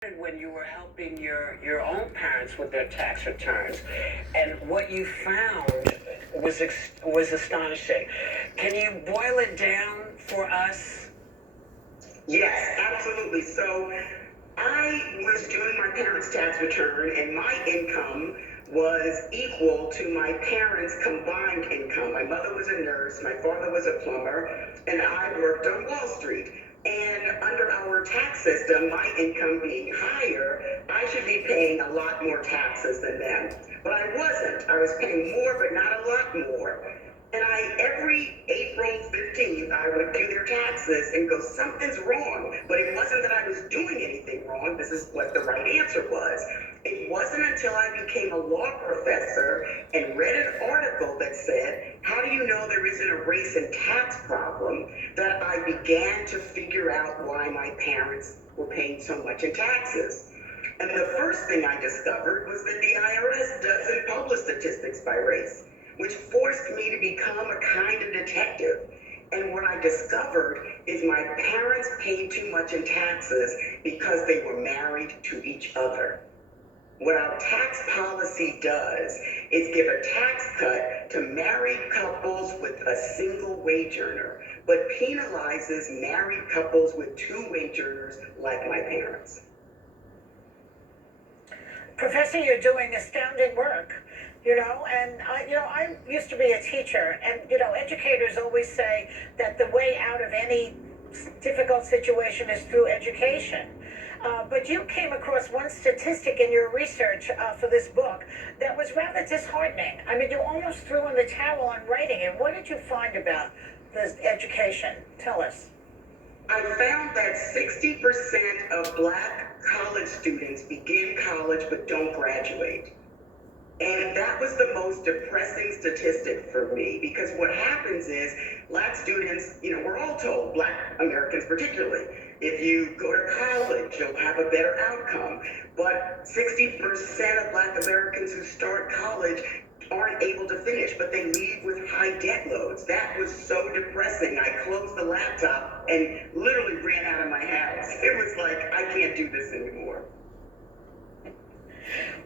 when you were helping your own parents with their tax returns, and what you found was astonishing. Can you boil it down for us? Yes, absolutely. So I was doing my parents' tax return, and my income was equal to my parents' combined income. My mother was a nurse, my father was a plumber, and I worked on Wall Street. And under our tax system, my income being higher, I should be paying a lot more taxes than them. But I wasn't. I was paying more, but not a lot more. And every April 15th, I would do their taxes and go, something's wrong. But it wasn't that I was doing anything wrong. This is what the right answer was. It wasn't until I became a law professor and read an article that said, how do you know there isn't a race and tax problem, that I began to figure out why my parents were paying so much in taxes. And the first thing I discovered was that the IRS doesn't publish statistics by race, which forced me to become a kind of detective. And what I discovered is my parents paid too much in taxes because they were married to each other. What our tax policy does is give a tax cut to married couples with a single wage earner, but penalizes married couples with two wage earners like my parents. Professor, you're doing astounding work, and I used to be a teacher, and, educators always say that the way out of any difficult situation is through education. But you came across one statistic in your research for this book that was rather disheartening. I mean, you almost threw in the towel on writing it. What did you find about this education? Tell us. I found that 60% of Black college students begin college but don't graduate. And that was the most depressing statistic for me, because what happens is Black students, we're all told, Black Americans particularly, if you go to college, you'll have a better outcome. But 60% of Black Americans who start college aren't able to finish, but they leave with high debt loads. That was so depressing. I closed the laptop and literally ran out of my house. It was like, I can't do this anymore.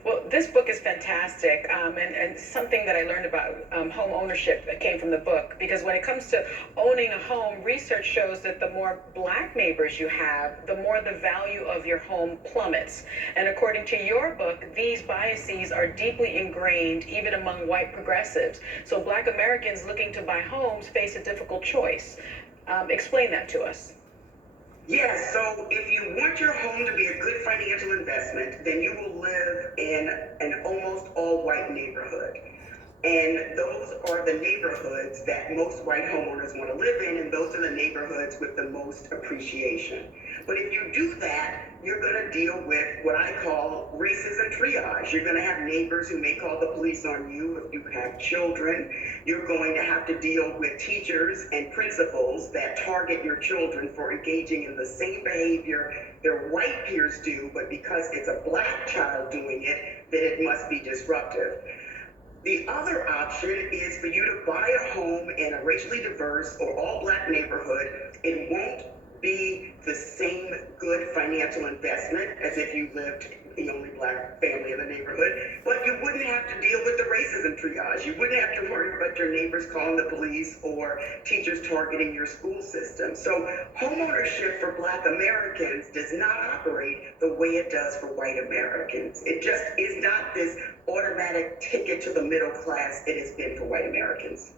Well, this book is fantastic, and something that I learned about home ownership that came from the book, because when it comes to owning a home, research shows that the more Black neighbors you have, the more the value of your home plummets. And according to your book, these biases are deeply ingrained even among white progressives. So Black Americans looking to buy homes face a difficult choice. Explain that to us. Yes, so if you want your home to be a good financial investment, then you will live in an almost all-white neighborhood. And those are the neighborhoods that most white homeowners want to live in, and those are the neighborhoods with the most appreciation. But if you do that, you're going to deal with what I call racism triage. You're going to have neighbors who may call the police on you if you have children. You're going to have to deal with teachers and principals that target your children for engaging in the same behavior their white peers do, but because it's a Black child doing it, then it must be disruptive. The other option is for you to buy a home in a racially diverse or all Black neighborhood. It won't be the same good financial investment as if you lived the only Black family in the neighborhood, but you wouldn't have to deal with the racism triage. You wouldn't have to worry about your neighbors calling the police or teachers targeting your school system. So homeownership for Black Americans does not operate the way it does for white Americans. It just is not this automatic ticket to the middle class it has been for white Americans.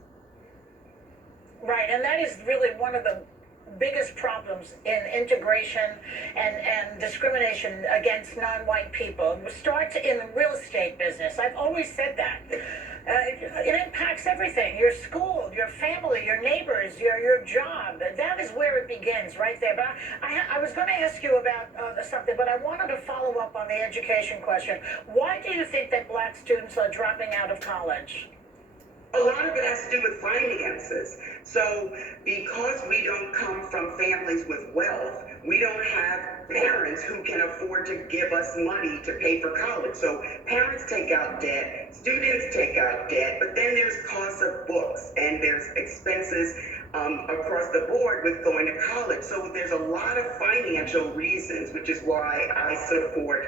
Right, and that is really one of the biggest problems in integration and discrimination against non-white people. It starts in the real estate business. I've always said that. It impacts everything: your school, your family, your neighbors, your job. That is where it begins, right there. But I was going to ask you about something, but I wanted to follow up on the education question. Why do you think that Black students are dropping out of college? A lot of it has to do with finances. So because we don't come from families with wealth, we don't have parents who can afford to give us money to pay for college. So parents take out debt, students take out debt, but then there's costs of books and there's expenses across the board with going to college. So there's a lot of financial reasons, which is why I support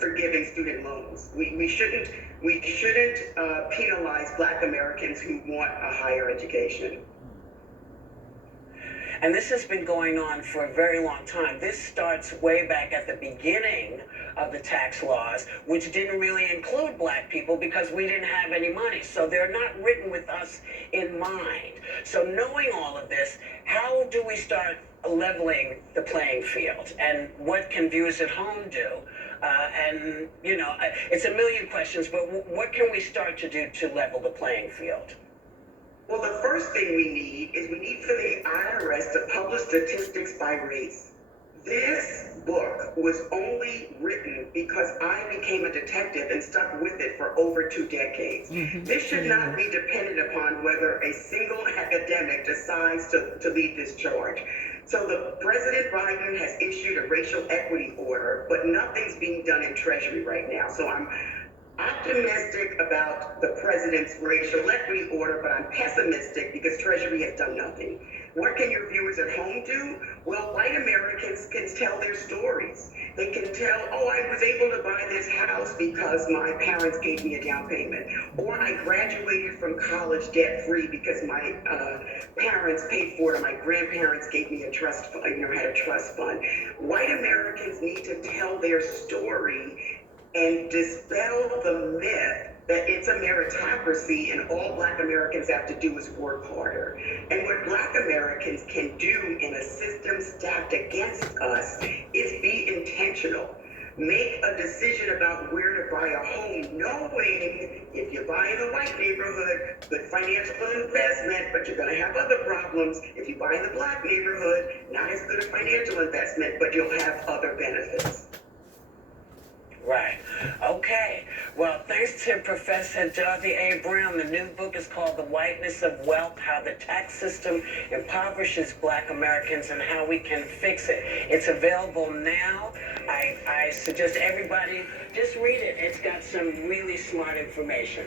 forgiving student loans. We shouldn't penalize Black Americans who want a higher education. And this has been going on for a very long time. This starts way back at the beginning of the tax laws, which didn't really include Black people because we didn't have any money. So they're not written with us in mind. So knowing all of this, how do we start leveling the playing field? And what can viewers at home do? And, you know, it's a million questions, but what can we start to do to level the playing field? Well, the first thing we need for the IRS to publish statistics by race. This book was only written because I became a detective and stuck with it for over 2 decades. This should not be dependent upon whether a single academic decides to lead this charge. So the President Biden has issued a racial equity order, but nothing's being done in Treasury right now. So I'm optimistic about the president's racial equity order, but I'm pessimistic because Treasury has done nothing. What can your viewers at home do? Well, white Americans can tell their stories. They can tell, oh, I was able to buy this house because my parents gave me a down payment. Or I graduated from college debt-free because my parents paid for it, or my grandparents gave me a trust fund, had a trust fund. White Americans need to tell their story and dispel the myth that it's a meritocracy and all Black Americans have to do is work harder. And what Black Americans can do in a system stacked against us is be intentional. Make a decision about where to buy a home, knowing if you buy in the white neighborhood, good financial investment, but you're going to have other problems. If you buy in the Black neighborhood, not as good a financial investment, but you'll have other benefits. Right. Okay. Well, thanks to Professor Dorothy A. Brown. The new book is called The Whiteness of Wealth, How the Tax System Impoverishes Black Americans and How We Can Fix It. It's available now. I suggest everybody just read it. It's got some really smart information.